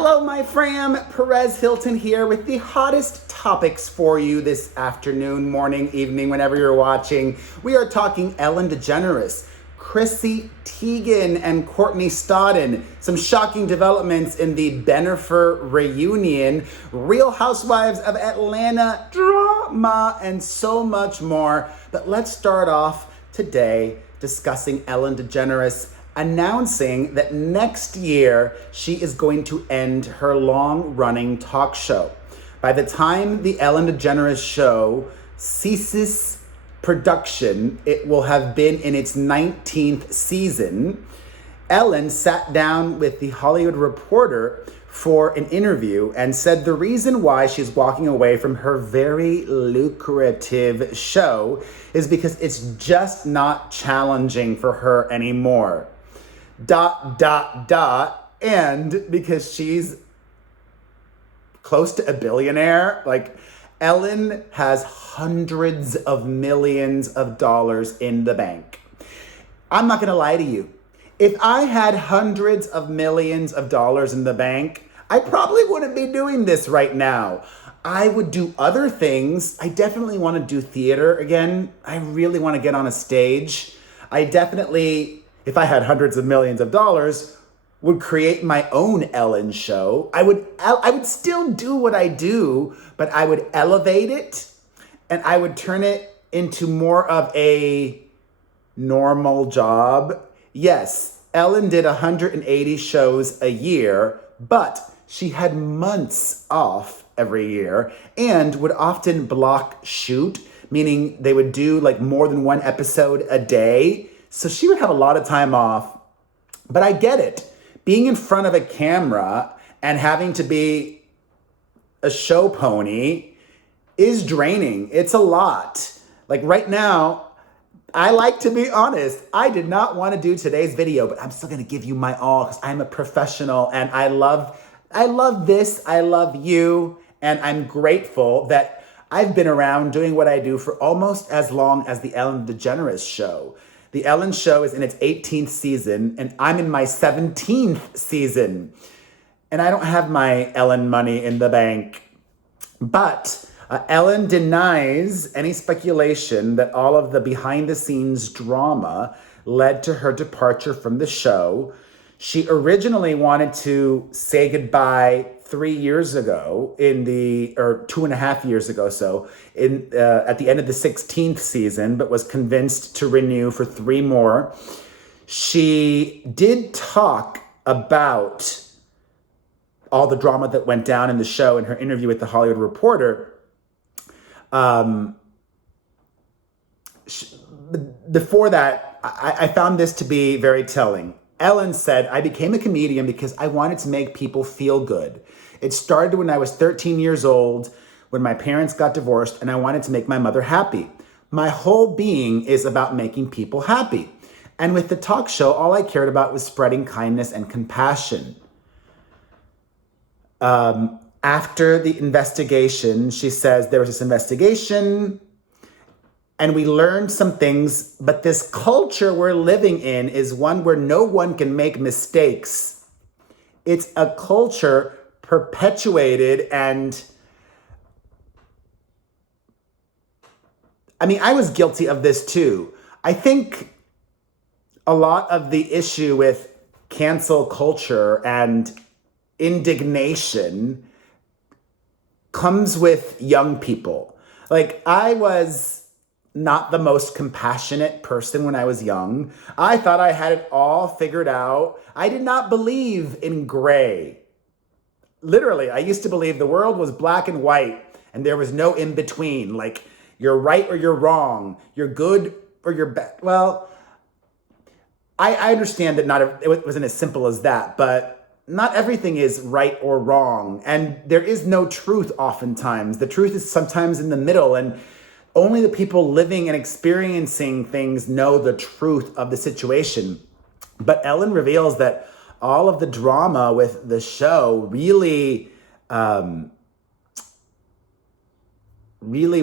Hello, my fam. Perez Hilton here with the hottest topics for you this afternoon, morning, evening, whenever you're watching. We are talking Ellen DeGeneres, Chrissy Teigen, and Courtney Stodden. Some shocking developments in the Bennifer reunion, Real Housewives of Atlanta drama, and so much more. But let's start off today discussing Ellen DeGeneres announcing that next year she is going to end her long-running talk show. By the time the Ellen DeGeneres show ceases production, it will have been in its 19th season. Ellen sat down with The Hollywood Reporter for an interview and said the reason why she's walking away from her very lucrative show is because it's just not challenging for her anymore. ... And because she's close to a billionaire. Like, Ellen has hundreds of millions of dollars in the bank. I'm not gonna lie to you. If I had hundreds of millions of dollars in the bank, I probably wouldn't be doing this right now. I would do other things. I definitely want to do theater again. I really want to get on a stage. I definitely, if I had hundreds of millions of dollars, would create my own Ellen show. I would still do what I do, but I would elevate it and I would turn it into more of a normal job. Yes, Ellen did 180 shows a year, but she had months off every year and would often block shoot, meaning they would do like more than one episode a day. So she would have a lot of time off. But I get it. Being in front of a camera and having to be a show pony is draining. It's a lot. Like right now, I like to be honest. I did not want to do today's video, but I'm still going to give you my all because I'm a professional and I love this. I love you. And I'm grateful that I've been around doing what I do for almost as long as the Ellen DeGeneres show. The Ellen show is in its 18th season, and I'm in my 17th season. And I don't have my Ellen money in the bank. But Ellen denies any speculation that all of the behind-the-scenes drama led to her departure from the show. She originally wanted to say goodbye 3 years ago or 2.5 years ago, at the end of the 16th season, but was convinced to renew for 3 more. She did talk about all the drama that went down in the show in her interview with The Hollywood Reporter. Before that, I found this to be very telling. Ellen said, "I became a comedian because I wanted to make people feel good. It started when I was 13 years old, when my parents got divorced, and I wanted to make my mother happy. My whole being is about making people happy. And with the talk show, all I cared about was spreading kindness and compassion." After the investigation, she says, "There was this investigation, and we learned some things, but this culture we're living in is one where no one can make mistakes. It's a culture perpetuated and..." I mean, I was guilty of this too. I think a lot of the issue with cancel culture and indignation comes with young people. Like, I was not the most compassionate person when I was young. I thought I had it all figured out. I did not believe in gray. Literally, I used to believe the world was black and white and there was no in between. Like, you're right or you're wrong. You're good or you're bad. Well, I understand that it wasn't as simple as that, but not everything is right or wrong. And there is no truth oftentimes. The truth is sometimes in the middle, and only the people living and experiencing things know the truth of the situation. But Ellen reveals that all of the drama with the show really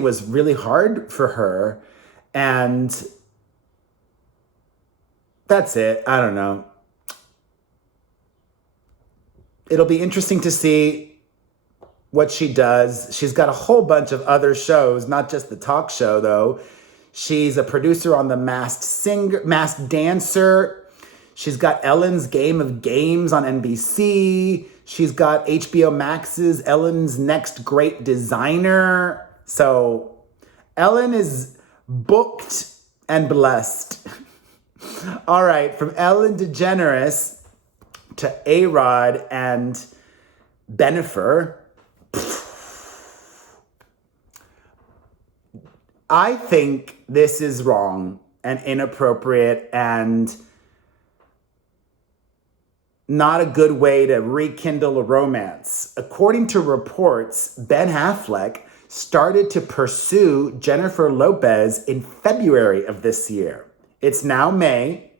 was really hard for her. And that's it. I don't know. It'll be interesting to see what she does. She's got a whole bunch of other shows, not just the talk show, though. She's a producer on The Masked Dancer. She's got Ellen's Game of Games on NBC. She's got HBO Max's Ellen's Next Great Designer. So Ellen is booked and blessed. All right, from Ellen DeGeneres to A-Rod and Bennifer. I think this is wrong and inappropriate and not a good way to rekindle a romance. According to reports, Ben Affleck started to pursue Jennifer Lopez in February of this year. It's now May.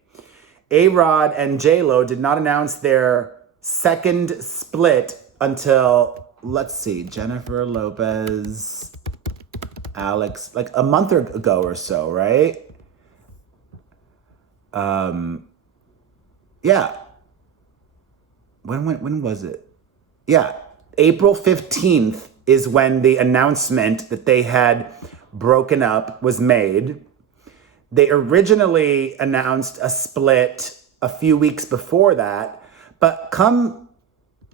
A-Rod and J-Lo did not announce their second split until, let's see, Jennifer Lopez, Alex, like a month ago or so, right? Yeah. When was it? Yeah, April 15th is when the announcement that they had broken up was made. They originally announced a split a few weeks before that, but come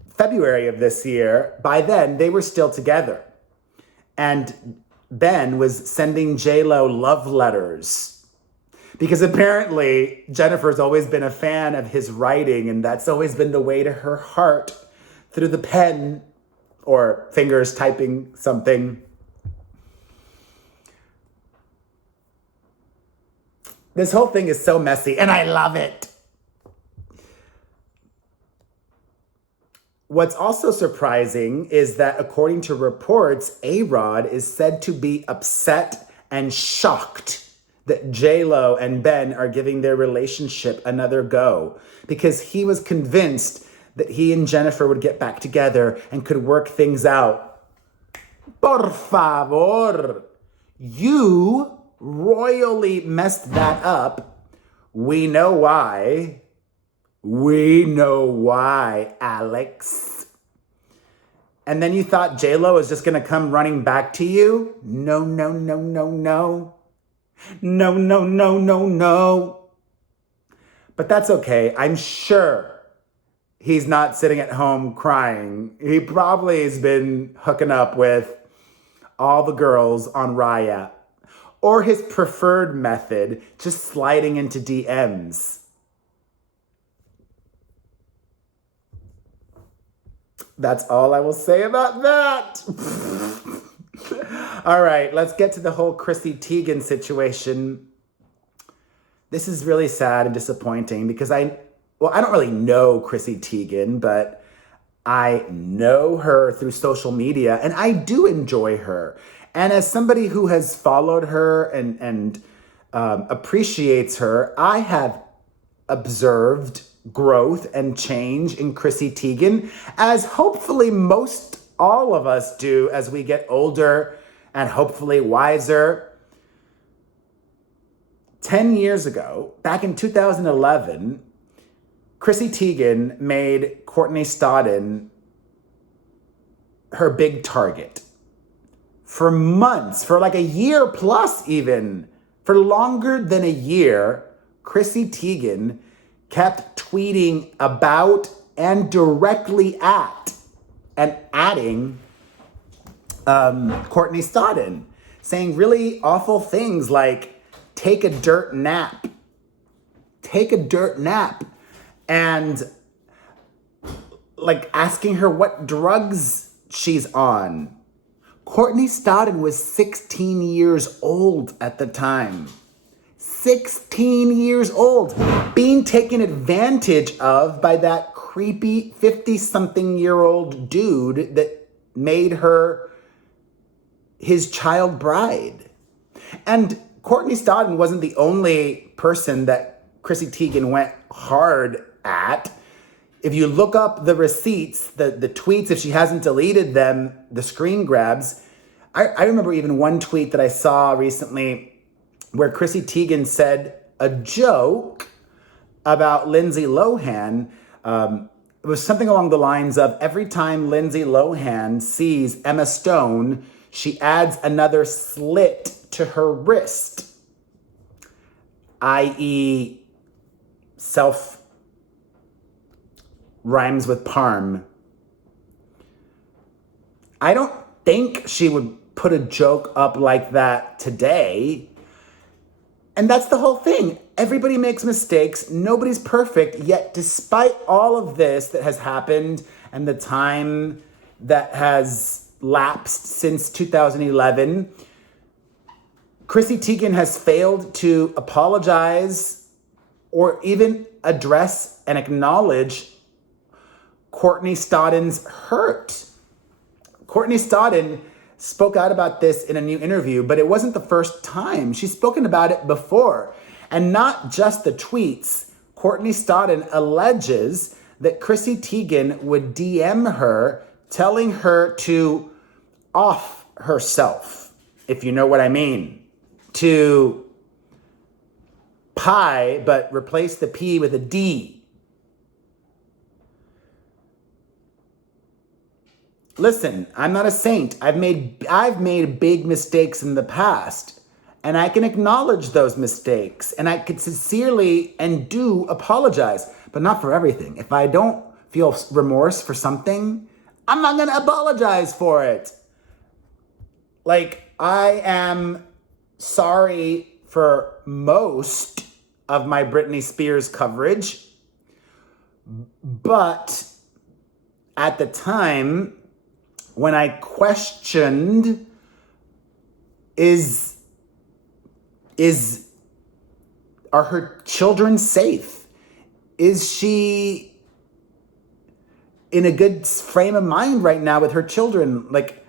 February of this year, by then they were still together. And Ben was sending J-Lo love letters because apparently Jennifer's always been a fan of his writing, and that's always been the way to her heart through the pen or fingers typing something. This whole thing is so messy, and I love it. What's also surprising is that according to reports, A-Rod is said to be upset and shocked that J-Lo and Ben are giving their relationship another go because he was convinced that he and Jennifer would get back together and could work things out. Por favor. You royally messed that up. We know why. We know why, Alex. And then you thought J-Lo was just going to come running back to you? No, no, no, no, no. No, no, no, no, no. But that's okay. I'm sure he's not sitting at home crying. He probably has been hooking up with all the girls on RHOA. Or his preferred method, just sliding into DMs. That's all I will say about that. All right, let's get to the whole Chrissy Teigen situation. This is really sad and disappointing because I don't really know Chrissy Teigen, but I know her through social media and I do enjoy her. And as somebody who has followed her and appreciates her, I have observed growth and change in Chrissy Teigen, as hopefully most all of us do as we get older and hopefully wiser. 10 years ago, back in 2011, Chrissy Teigen made Courtney Stodden her big target. For months, for like a year plus even, for longer than a year, Chrissy Teigen kept tweeting about and directly at and adding Courtney Stodden, saying really awful things like, take a dirt nap. Take a dirt nap. And like asking her what drugs she's on. Courtney Stodden was 16 years old at the time. 16 years old. Being taken advantage of by that creepy 50-something-year-old dude that made her his child bride. And Courtney Stodden wasn't the only person that Chrissy Teigen went hard at. If you look up the receipts, the tweets, if she hasn't deleted them, the screen grabs, I remember even one tweet that I saw recently where Chrissy Teigen said a joke about Lindsay Lohan. it was something along the lines of every time Lindsay Lohan sees Emma Stone, she adds another slit to her wrist, i.e. self rhymes with parm. I don't think she would put a joke up like that today. And that's the whole thing. Everybody makes mistakes. Nobody's perfect. Yet despite all of this that has happened and the time that has lapsed since 2011, Chrissy Teigen has failed to apologize or even address and acknowledge Courtney Stodden's hurt. Courtney Stodden spoke out about this in a new interview, but it wasn't the first time. She's spoken about it before. And not just the tweets. Courtney Stodden alleges that Chrissy Teigen would DM her, telling her to off herself, if you know what I mean. To pie, but replace the P with a D. Listen, I'm not a saint. I've made big mistakes in the past, and I can acknowledge those mistakes, and I can sincerely and do apologize, but not for everything. If I don't feel remorse for something, I'm not going to apologize for it. Like, I am sorry for most of my Britney Spears coverage, but at the time, when I questioned, are her children safe? Is she in a good frame of mind right now with her children? Like,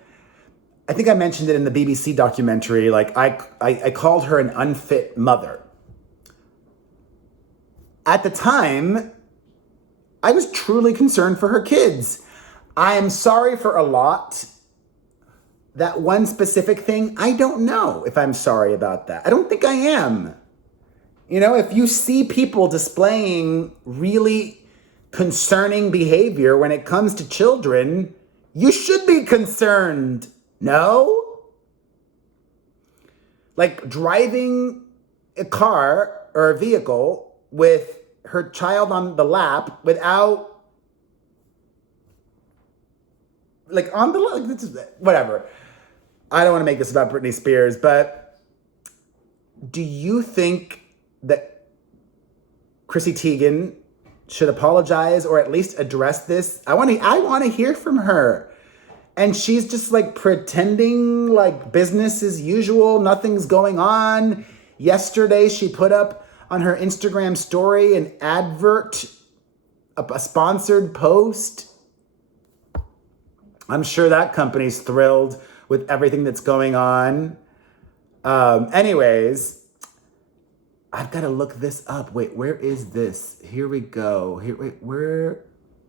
I think I mentioned it in the BBC documentary. Like, I called her an unfit mother. At the time, I was truly concerned for her kids. I am sorry for a lot. That one specific thing, I don't know if I'm sorry about that. I don't think I am. You know, if you see people displaying really concerning behavior when it comes to children, you should be concerned. No? Like driving a car or a vehicle with her child on the lap without this is whatever. I don't want to make this about Britney Spears, but do you think that Chrissy Teigen should apologize or at least address this? I want to hear from her. And she's just like pretending like business as usual, nothing's going on. Yesterday, she put up on her Instagram story an advert, a sponsored post. I'm sure that company's thrilled with everything that's going on. Anyways, I've got to look this up. Wait, where is this? Here we go.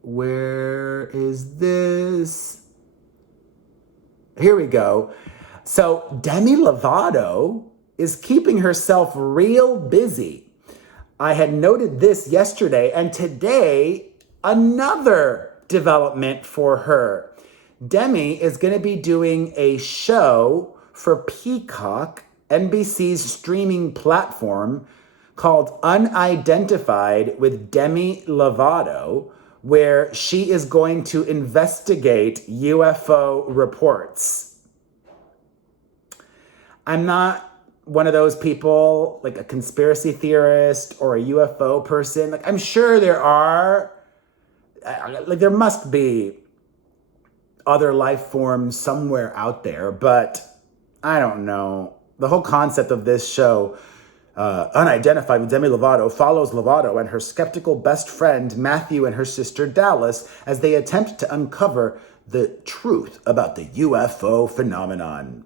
Where is this? Here we go. So Demi Lovato is keeping herself real busy. I had noted this yesterday, and today, another development for her. Demi is going to be doing a show for Peacock, NBC's streaming platform, called Unidentified with Demi Lovato, where she is going to investigate UFO reports. I'm not one of those people, like a conspiracy theorist or a UFO person. Like, I'm sure there are, there must be other life forms somewhere out there, but I don't know. The whole concept of this show, Unidentified with Demi Lovato, follows Lovato and her skeptical best friend Matthew and her sister Dallas as they attempt to uncover the truth about the UFO phenomenon.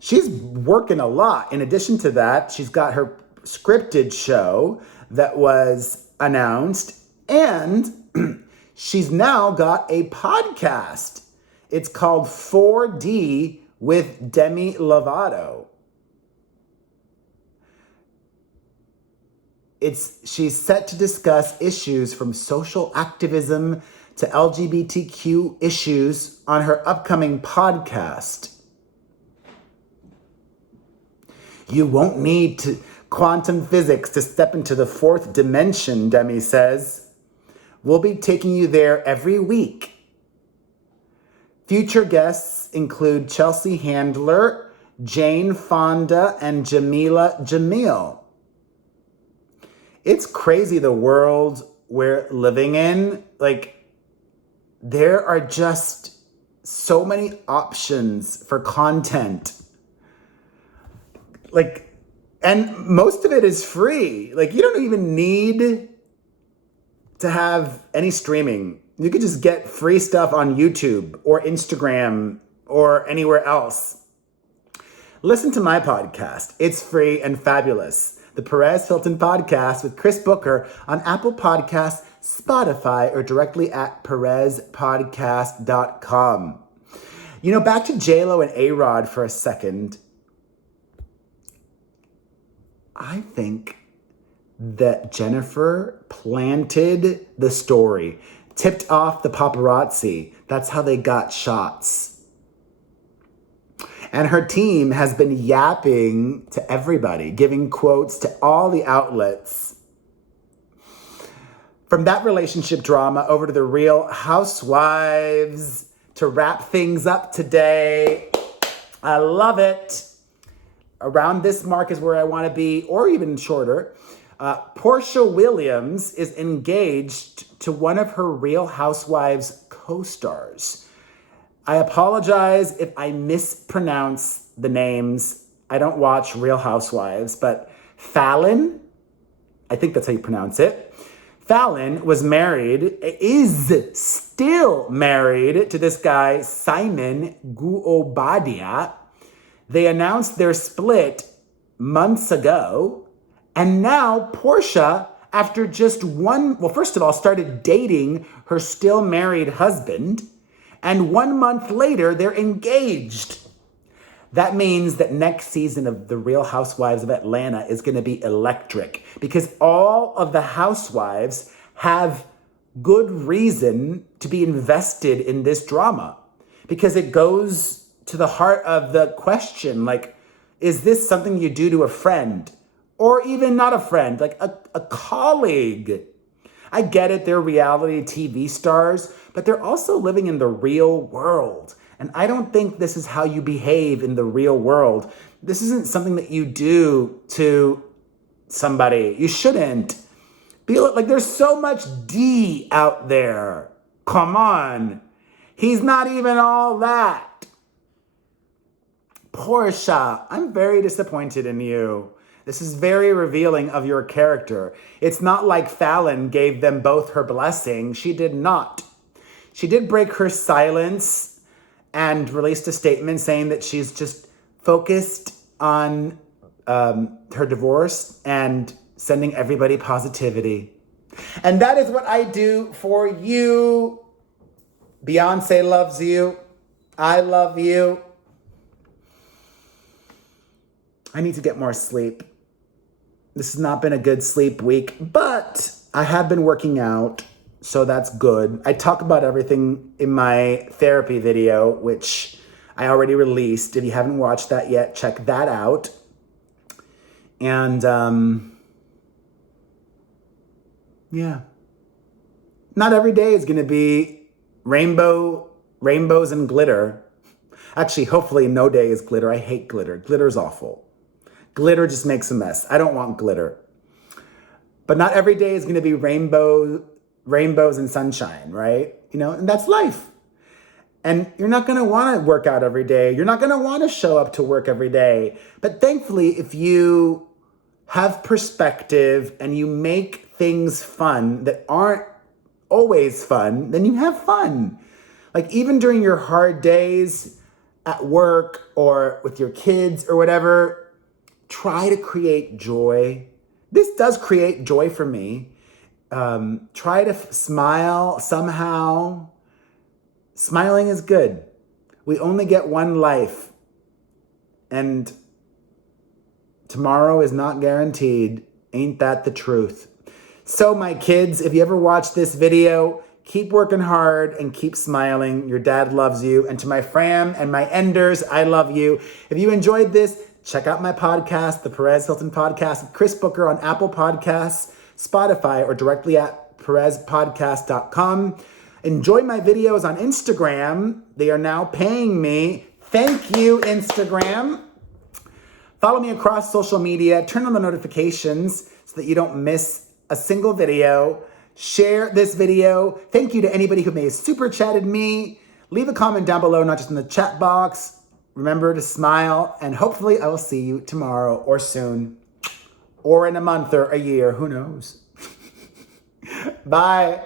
She's working a lot. In addition to that, she's got her scripted show that was announced, and she's now got a podcast. It's called 4D with Demi Lovato. she's set to discuss issues from social activism to LGBTQ issues on her upcoming podcast. You won't need quantum physics to step into the fourth dimension, Demi says. We'll be taking you there every week. Future guests include Chelsea Handler, Jane Fonda, and Jamila Jamil. It's crazy the world we're living in. Like, there are just so many options for content. Like, and most of it is free. Like, you don't even need to have any streaming. You could just get free stuff on YouTube or Instagram or anywhere else. Listen to my podcast. It's free and fabulous. The Perez Hilton Podcast with Chris Booker on Apple Podcasts, Spotify, or directly at perezpodcast.com. You know, back to J-Lo and A-Rod for a second. I think that Jennifer planted the story, tipped off the paparazzi. That's how they got shots. And her team has been yapping to everybody, giving quotes to all the outlets. From that relationship drama over to the Real Housewives to wrap things up today. I love it. Around this mark is where I want to be, or even shorter. Porsha Williams is engaged to one of her Real Housewives co-stars. I apologize if I mispronounce the names. I don't watch Real Housewives, but Fallon, I think that's how you pronounce it. Fallon is still married to this guy, Simon Guobadia. They announced their split months ago. And now Porsha, after just first of all, started dating her still married husband. And 1 month later, they're engaged. That means that next season of The Real Housewives of Atlanta is going to be electric because all of the housewives have good reason to be invested in this drama because it goes to the heart of the question, like, is this something you do to a friend or even not a friend, like a colleague? I get it, they're reality TV stars, but they're also living in the real world. And I don't think this is how you behave in the real world. This isn't something that you do to somebody. You shouldn't. Like, there's so much D out there. Come on. He's not even all that. Porsha, I'm very disappointed in you. This is very revealing of your character. It's not like Fallon gave them both her blessing. She did not. She did break her silence and released a statement saying that she's just focused on her divorce and sending everybody positivity. And that is what I do for you. Beyonce loves you. I love you. I need to get more sleep. This has not been a good sleep week, but I have been working out, so that's good. I talk about everything in my therapy video, which I already released. If you haven't watched that yet, check that out. And, yeah. Not every day is going to be rainbows and glitter. Actually, hopefully no day is glitter. I hate glitter. Glitter's awful. Glitter just makes a mess. I don't want glitter. But not every day is going to be rainbows and sunshine, right? You know, and that's life. And you're not going to want to work out every day. You're not going to want to show up to work every day. But thankfully, if you have perspective and you make things fun that aren't always fun, then you have fun. Like, even during your hard days at work or with your kids or whatever, try to create joy. This does create joy for me. Try to smile somehow. Smiling is good. We only get one life. And tomorrow is not guaranteed. Ain't that the truth? So my kids, if you ever watch this video, keep working hard and keep smiling. Your dad loves you. And to my fam and my enders, I love you. If you enjoyed this, check out my podcast, the Perez Hilton Podcast with Chris Booker on Apple Podcasts, Spotify, or directly at perezpodcast.com. Enjoy my videos on Instagram. They are now paying me. Thank you, Instagram. Follow me across social media. Turn on the notifications so that you don't miss a single video. Share this video. Thank you to anybody who may have super chatted me. Leave a comment down below, not just in the chat box. Remember to smile, and hopefully I will see you tomorrow or soon, or in a month or a year. Who knows? Bye.